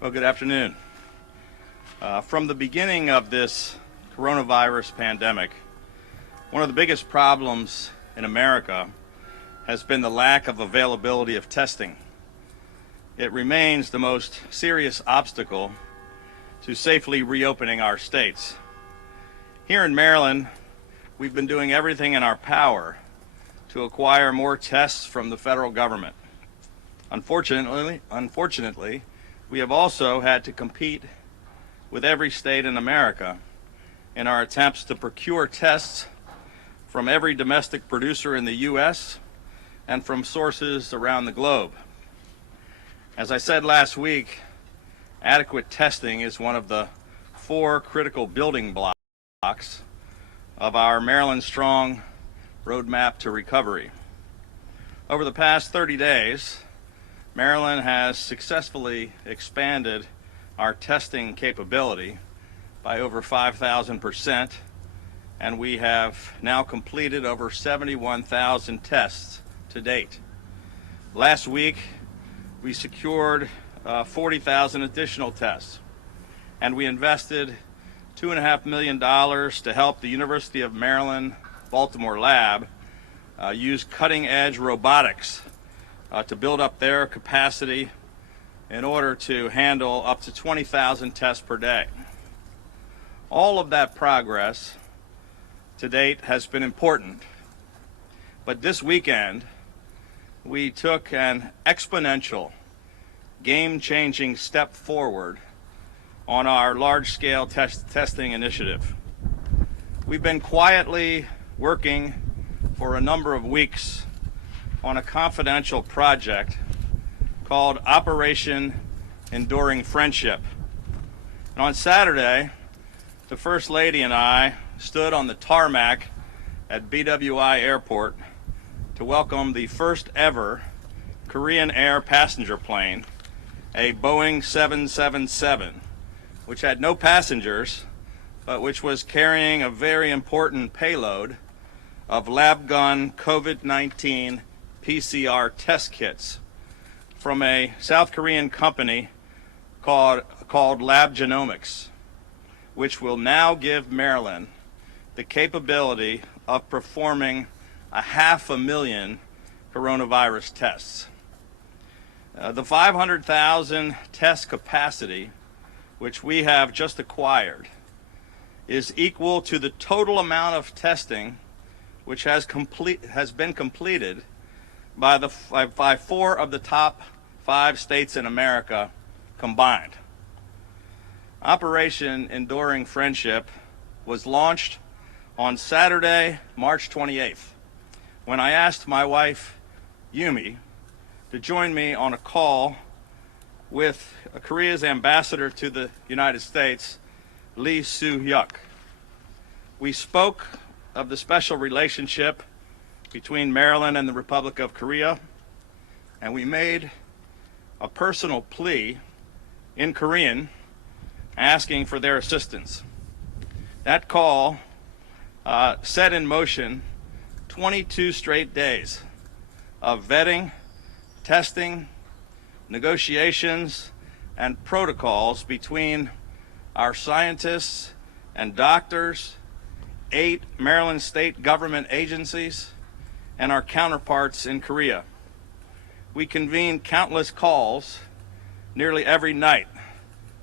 Well, good afternoon. From the beginning of this coronavirus pandemic, one of the biggest problems in America has been the lack of availability of testing. It remains the most serious obstacle to safely reopening our states. Here in Maryland, we've been doing everything in our power to acquire more tests from the federal government. Unfortunately, we have also had to compete with every state in America in our attempts to procure tests from every domestic producer in the U.S. and from sources around the globe. As I said last week, adequate testing is one of the 4 critical building blocks of our Maryland Strong roadmap to recovery. Over the past 30 days, Maryland has successfully expanded our testing capability by over 5,000%, and we have now completed over 71,000 tests to date. Last week, we secured 40,000 additional tests, and we invested $2.5 million to help the University of Maryland Baltimore lab use cutting-edge robotics to build up their capacity in order to handle up to 20,000 tests per day. All of that progress to date has been important, but this weekend we took an exponential, game-changing step forward on our large-scale testing initiative. We've been quietly working for a number of weeks on a confidential project called Operation Enduring Friendship. And on Saturday, the First Lady and I stood on the tarmac at BWI Airport to welcome the first ever Korean Air passenger plane, a Boeing 777, which had no passengers, but which was carrying a very important payload of lab-gun COVID-19 PCR test kits from a South Korean company called Lab Genomics, which will now give Maryland the capability of performing 500,000 coronavirus tests. The 500,000 test capacity, which we have just acquired, is equal to the total amount of testing which has been completed by 4 of the top 5 states in America combined. Operation Enduring Friendship was launched on Saturday, March 28th, when I asked my wife, Yumi, to join me on a call with Korea's ambassador to the United States, Lee Soo-hyuk. We spoke of the special relationship between Maryland and the Republic of Korea, and we made a personal plea in Korean asking for their assistance. That call set in motion 22 straight days of vetting, testing, negotiations, and protocols between our scientists and doctors, 8 Maryland state government agencies, and our counterparts in Korea. We convened countless calls nearly every night.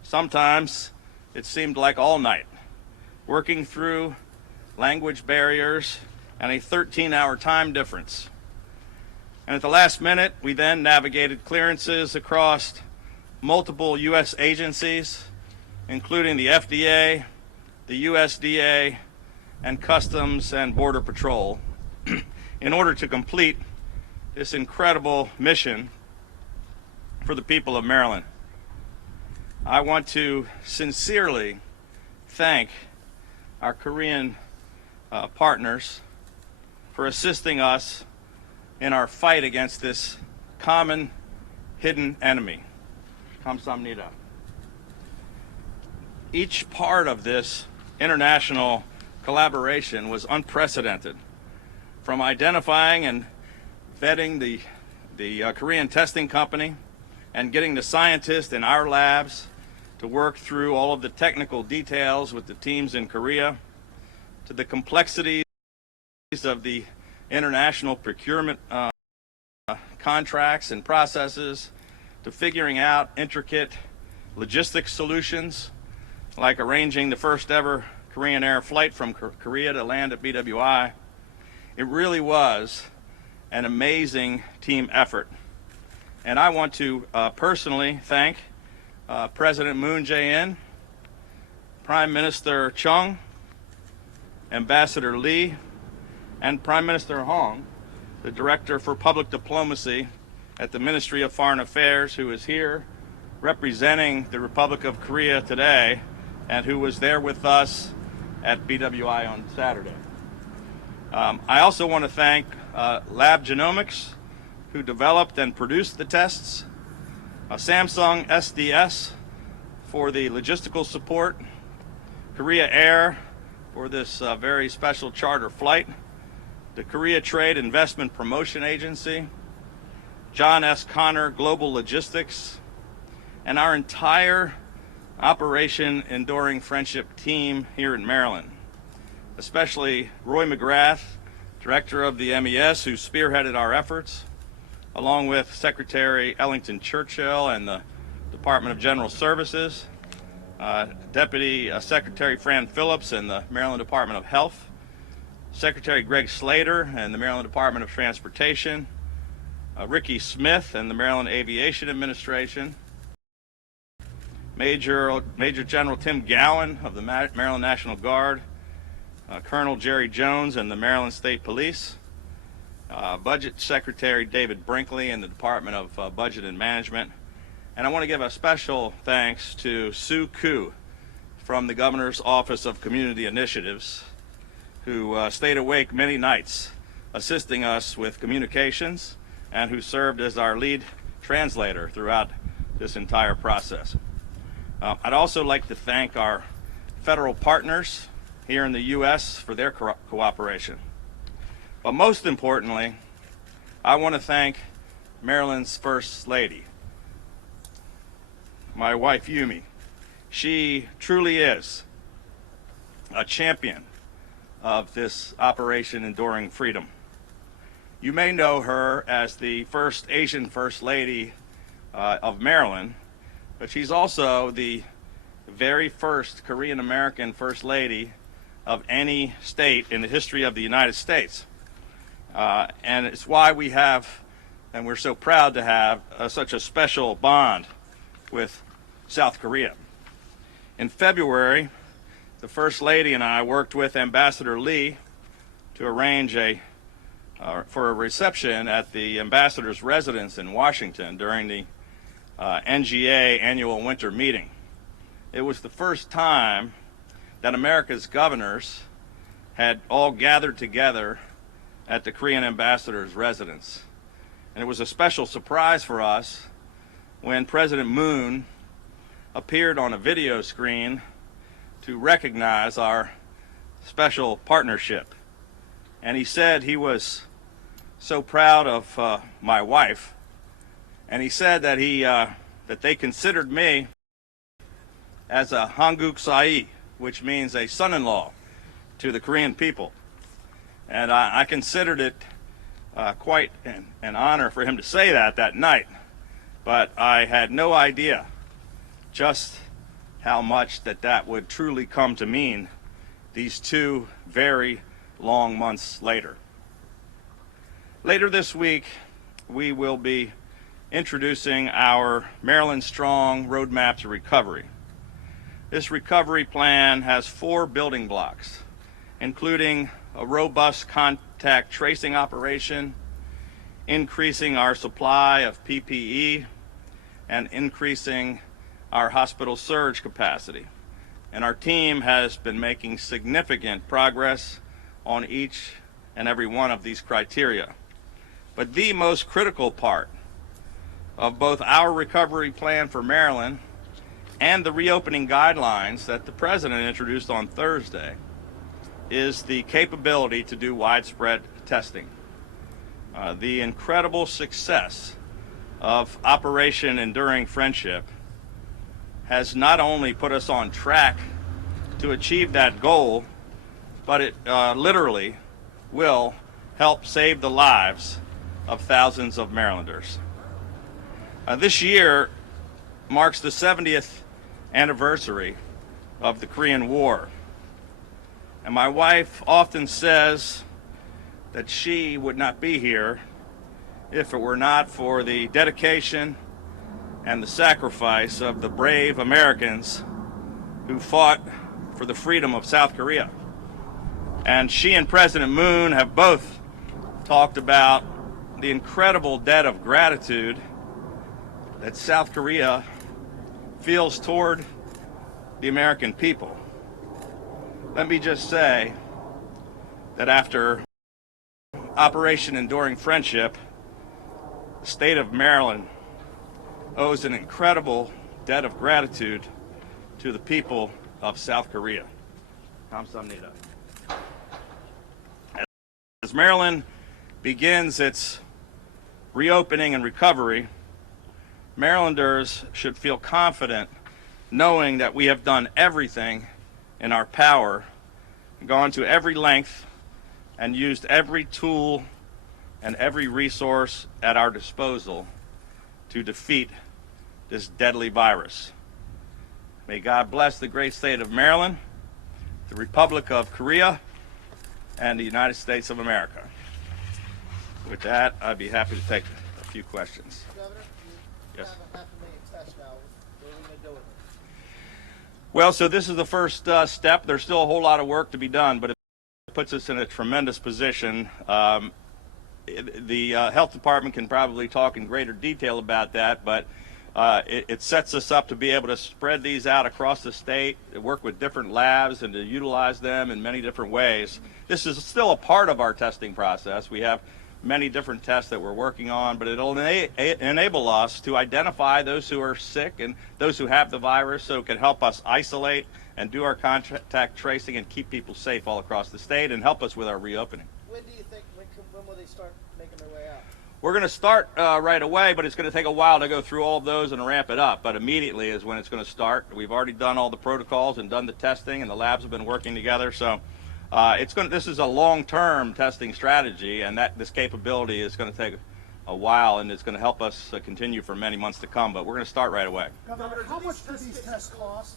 Sometimes it seemed like all night, working through language barriers and a 13-hour time difference. And at the last minute, we then navigated clearances across multiple U.S. agencies, including the FDA, the USDA, and Customs and Border Patrol, in order to complete this incredible mission for the people of Maryland. I want to sincerely thank our Korean partners for assisting us in our fight against this common hidden enemy. 감사합니다. Each part of this international collaboration was unprecedented. From identifying and vetting the Korean testing company and getting the scientists in our labs to work through all of the technical details with the teams in Korea, to the complexities of the international procurement contracts and processes, to figuring out intricate logistics solutions like arranging the first ever Korean Air flight from Korea to land at BWI. It really was an amazing team effort. And I want to personally thank President Moon Jae-in, Prime Minister Chung, Ambassador Lee, and Prime Minister Hong, the Director for Public Diplomacy at the Ministry of Foreign Affairs, who is here representing the Republic of Korea today and who was there with us at BWI on Saturday. I also want to thank Lab Genomics, who developed and produced the tests, Samsung SDS for the logistical support, Korea Air for this very special charter flight, the Korea Trade Investment Promotion Agency, John S. Connor Global Logistics, and our entire Operation Enduring Friendship team here in Maryland, especially Roy McGrath, Director of the MES, who spearheaded our efforts, along with Secretary Ellington Churchill and the Department of General Services, Deputy Secretary Fran Phillips and the Maryland Department of Health, Secretary Greg Slater and the Maryland Department of Transportation, Ricky Smith and the Maryland Aviation Administration, Major General Tim Gowan of the Maryland National Guard, Colonel Jerry Jones and the Maryland State Police, Budget Secretary David Brinkley in the Department of Budget and Management. And I want to give a special thanks to Sue Koo from the Governor's Office of Community Initiatives, who stayed awake many nights assisting us with communications and who served as our lead translator throughout this entire process. I'd also like to thank our federal partners here in the U.S. for their cooperation. But most importantly, I want to thank Maryland's First Lady, my wife Yumi. She truly is a champion of this Operation Enduring Freedom. You may know her as the first Asian First Lady of Maryland, but she's also the very first Korean American First Lady of any state in the history of the United States. And it's why we have, and we're so proud to have, such a special bond with South Korea. In February, the First Lady and I worked with Ambassador Lee to arrange for a reception at the ambassador's residence in Washington during the NGA annual winter meeting. It was the first time that America's governors had all gathered together at the Korean ambassador's residence. And it was a special surprise for us when President Moon appeared on a video screen to recognize our special partnership. And he said he was so proud of my wife, and he said that that they considered me as a Hanguk Sai, which means a son-in-law to the Korean people. And I considered it quite an honor for him to say that night, but I had no idea just how much that would truly come to mean these 2 very long months later. Later this week, we will be introducing our Maryland Strong Roadmap to Recovery. This recovery plan has 4 building blocks, including a robust contact tracing operation, increasing our supply of PPE, and increasing our hospital surge capacity. And our team has been making significant progress on each and every one of these criteria. But the most critical part of both our recovery plan for Maryland and the reopening guidelines that the President introduced on Thursday is the capability to do widespread testing. The incredible success of Operation Enduring Friendship has not only put us on track to achieve that goal, but it literally will help save the lives of thousands of Marylanders. This year marks the 70th anniversary of the Korean War. And my wife often says that she would not be here if it were not for the dedication and the sacrifice of the brave Americans who fought for the freedom of South Korea. And she and President Moon have both talked about the incredible debt of gratitude that South Korea feels toward the American people. Let me just say that after Operation Enduring Friendship, the state of Maryland owes an incredible debt of gratitude to the people of South Korea. 감사합니다. As Maryland begins its reopening and recovery, Marylanders should feel confident knowing that we have done everything in our power, gone to every length, and used every tool and every resource at our disposal to defeat this deadly virus. May God bless the great state of Maryland, the Republic of Korea, and the United States of America. With that, I'd be happy to take a few questions. Governor, you Yes. have 500,000 tests now. What are we going to do with it? Well, so this is the first step. There's still a whole lot of work to be done, but it puts us in a tremendous position. The health department can probably talk in greater detail about that, but it sets us up to be able to spread these out across the state, work with different labs, and to utilize them in many different ways. This is still a part of our testing process. We have many different tests that we're working on, but it'll enable us to identify those who are sick and those who have the virus, so it can help us isolate and do our contact tracing and keep people safe all across the state and help us with our reopening. When do you think, when will they start making their way out? We're going to start right away, but it's going to take a while to go through all of those and ramp it up. But immediately is when it's going to start. We've already done all the protocols and done the testing, and the labs have been working together. So this is a long-term testing strategy, and this capability is going to take a while, and it's going to help us continue for many months to come. But we're going to start right away. Governor, how much do these tests cost?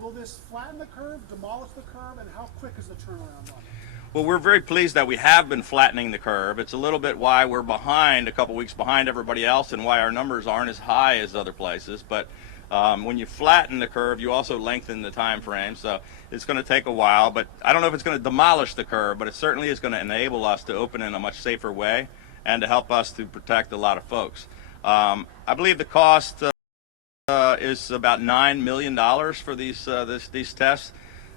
Will this flatten the curve, demolish the curve, and how quick is the turnaround on it? Well, we're very pleased that we have been flattening the curve. It's a little bit why we're behind, a couple weeks behind everybody else, and why our numbers aren't as high as other places. But when you flatten the curve, you also lengthen the time frame. So it's going to take a while, but I don't know if it's going to demolish the curve, but it certainly is going to enable us to open in a much safer way and to help us to protect a lot of folks. I believe the cost is about $9 million for these tests.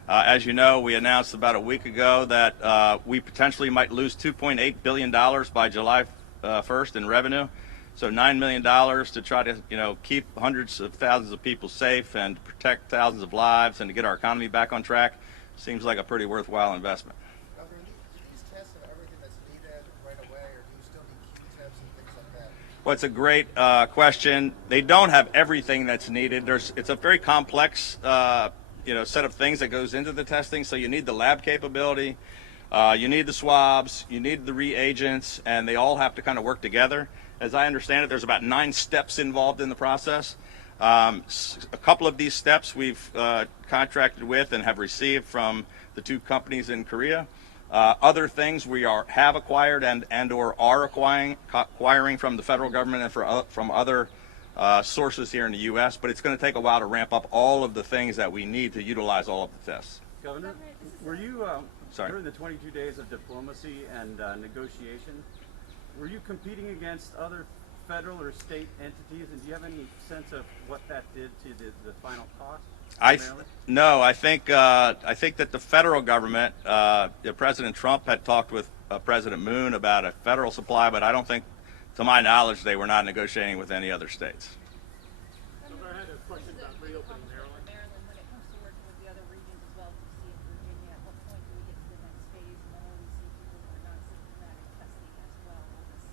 As you know, we announced about a week ago that we potentially might lose $2.8 billion by July 1st in revenue. So $9 million to try to, keep hundreds of thousands of people safe and protect thousands of lives and to get our economy back on track seems like a pretty worthwhile investment. Governor, do these tests have everything that's needed right away, or do you still need Q-tips and things like that? Well, it's a great question. They don't have everything that's needed. It's a very complex set of things that goes into the testing. So you need the lab capability, you need the swabs, you need the reagents, and they all have to kind of work together. As I understand it, there's about 9 steps involved in the process. A couple of these steps we've contracted with and have received from the 2 companies in Korea. Other things we have acquired and or are acquiring from the federal government and from other sources here in the U.S., but it's going to take a while to ramp up all of the things that we need to utilize all of the tests. Governor, were you, during the 22 days of diplomacy and negotiation, were you competing against other federal or state entities, and do you have any sense of what that did to the final cost? No, I think that the federal government, President Trump had talked with President Moon about a federal supply, but I don't think, to my knowledge, they were not negotiating with any other states. I had a question about reopening Maryland. When it comes to working with the other regions as well, DC and Virginia, at what point do we get to the next phase and then will we see people who are not symptomatic testing as well on this?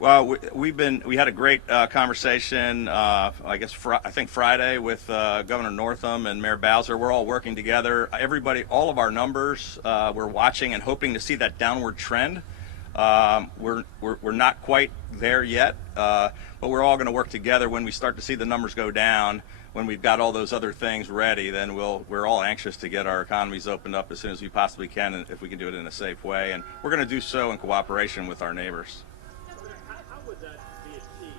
Well, we had a great conversation. I guess I think Friday with Governor Northam and Mayor Bowser. We're all working together. Everybody, all of our numbers, we're watching and hoping to see that downward trend. We're not quite there yet, but we're all going to work together. When we start to see the numbers go down, when we've got all those other things ready, then we're all anxious to get our economies opened up as soon as we possibly can, and if we can do it in a safe way. And we're going to do so in cooperation with our neighbors. How would that be achieved?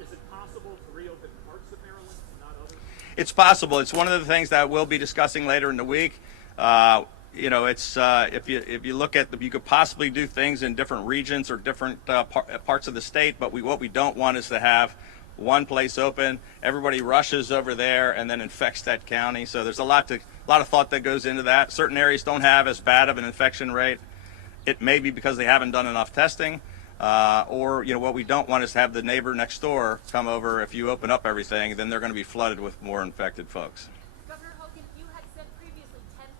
Is it possible to reopen parts of Maryland and not others? It's possible. It's one of the things that we'll be discussing later in the week. It's if you look at you could possibly do things in different regions or different parts of the state, but what we don't want is to have one place open, everybody rushes over there and then infects that county. So there's a lot of thought that goes into that. Certain areas don't have as bad of an infection rate. It may be because they haven't done enough testing, or what we don't want is to have the neighbor next door come over. If you open up everything, then they're going to be flooded with more infected folks. Governor Hogan, you had said previously 10,000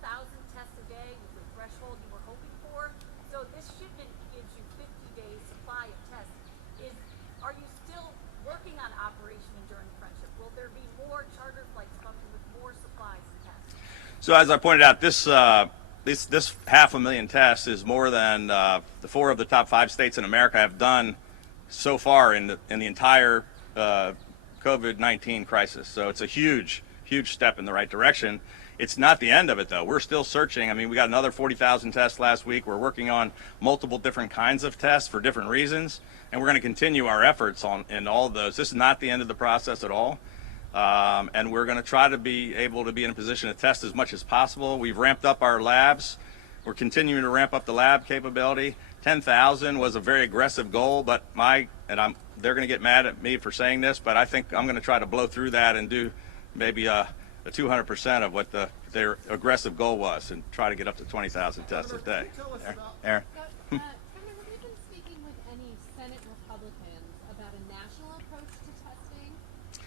tests a day was the threshold you were hoping for. So this shipment gives you 50 days supply of tests. Are you still working on Operation Enduring Friendship? Will there be more charter flights coming with more supplies and tests? So as I pointed out, this 500,000 tests is more than the 4 of the top 5 states in America have done so far in the entire COVID-19 crisis. So it's a huge step in the right direction. It's not the end of it, though. We're still searching. I mean, we got another 40,000 tests last week. We're working on multiple different kinds of tests for different reasons, and we're going to continue our efforts in all of those. This is not the end of the process at all. And we're going to try to be able to be in a position to test as much as possible. We've ramped up our labs. We're continuing to ramp up the lab capability. 10,000 was a very aggressive goal, but they're going to get mad at me for saying this, but I think I'm going to try to blow through that and do maybe a 200% of what their aggressive goal was, and try to get up to 20,000 tests a day. Aaron? Governor, have you been speaking with any Senate Republicans about a national approach to testing?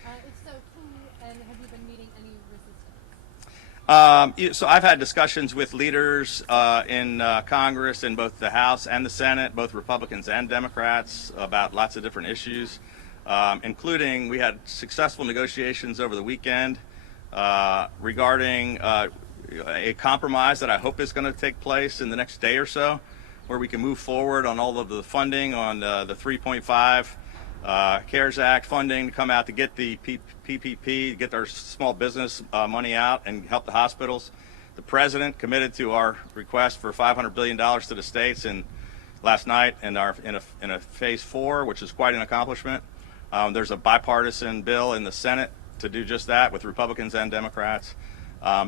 If so, who, and have you been meeting any resistance? So I've had discussions with leaders in Congress, in both the House and the Senate, both Republicans and Democrats, about lots of different issues, including we had successful negotiations over the weekend regarding a compromise that I hope is going to take place in the next day or so, where we can move forward on all of the funding on the 3.5 CARES Act funding to come out to get the PPP, get our small business money out and help the hospitals. The president committed to our request for $500 billion to the states last night in a phase 4, which is quite an accomplishment. There's a bipartisan bill in the Senate to do just that with Republicans and Democrats.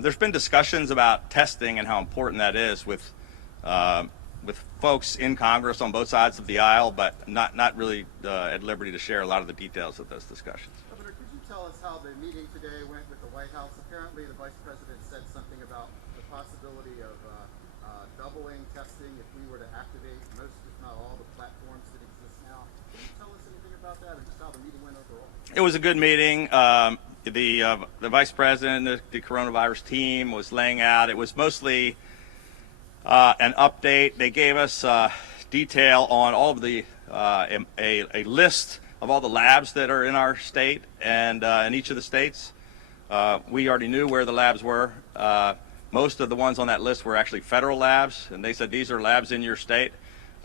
There's been discussions about testing and how important that is with folks in Congress on both sides of the aisle, but not really at liberty to share a lot of the details of those discussions. Governor, could you tell us how the meeting today went with the White House? Apparently the Vice President said something about the possibility of doubling testing if we were to activate most, if not all, the platforms that exist now. Can you tell us anything about that, or just how the meeting went overall? It was a good meeting. The Vice President, the coronavirus team was laying out. It was mostly an update. They gave us detail on all of the a list of all the labs that are in our state and in each of the states. We already knew where the labs were. Most of the ones on that list were actually federal labs, and they said these are labs in your state.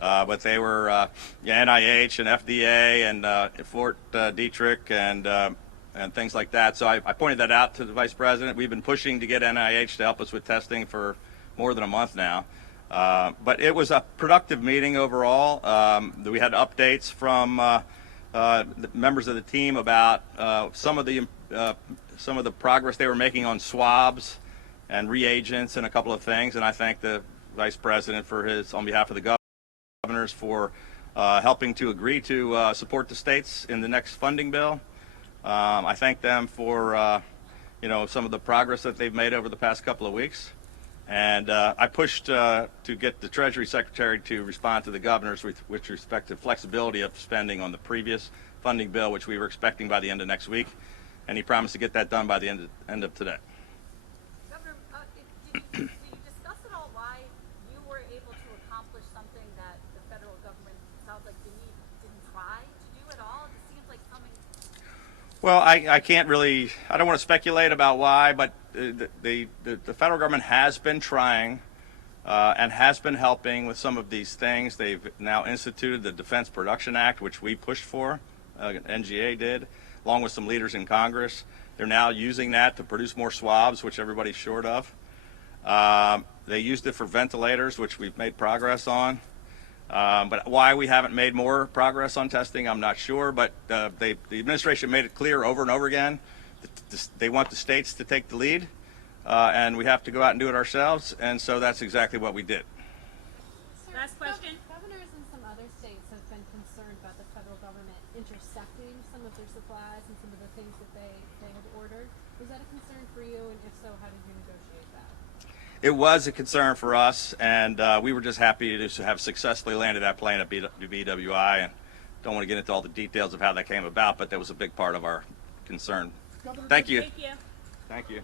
But they were NIH and FDA and Fort Detrick and things like that. So I pointed that out to the Vice President. We've been pushing to get NIH to help us with testing for more than a month now. But it was a productive meeting overall. We had updates from the members of the team about some of the progress they were making on swabs and reagents and a couple of things. And I thank the Vice President for on behalf of the governors for helping to agree to support the states in the next funding bill. I thank them for some of the progress that they've made over the past couple of weeks. And I pushed to get the Treasury Secretary to respond to the governors with respect to flexibility of spending on the previous funding bill, which we were expecting by the end of next week. And he promised to get that done by the end of today. Governor, did you discuss at all why you were able to accomplish something that the federal government sounds like didn't try? Well, I can't really, I don't want to speculate about why, but the federal government has been trying and has been helping with some of these things. They've now instituted the Defense Production Act, which we pushed for, NGA did, along with some leaders in Congress. They're now using that to produce more swabs, which everybody's short of. They used it for ventilators, which we've made progress on. But why we haven't made more progress on testing, I'm not sure. But the administration made it clear over and over again that they want the states to take the lead, and we have to go out and do it ourselves. And so that's exactly what we did. Last question. Governors in some other states have been concerned about the federal government intercepting some of their supplies and some of the things that they have ordered. Was that a concern for you? And if so, how did you negotiate that? It was a concern for us, and we were just happy to have successfully landed that plane at BWI. And don't want to get into all the details of how that came about, but that was a big part of our concern. Governor, Thank you. Thank you. Thank you.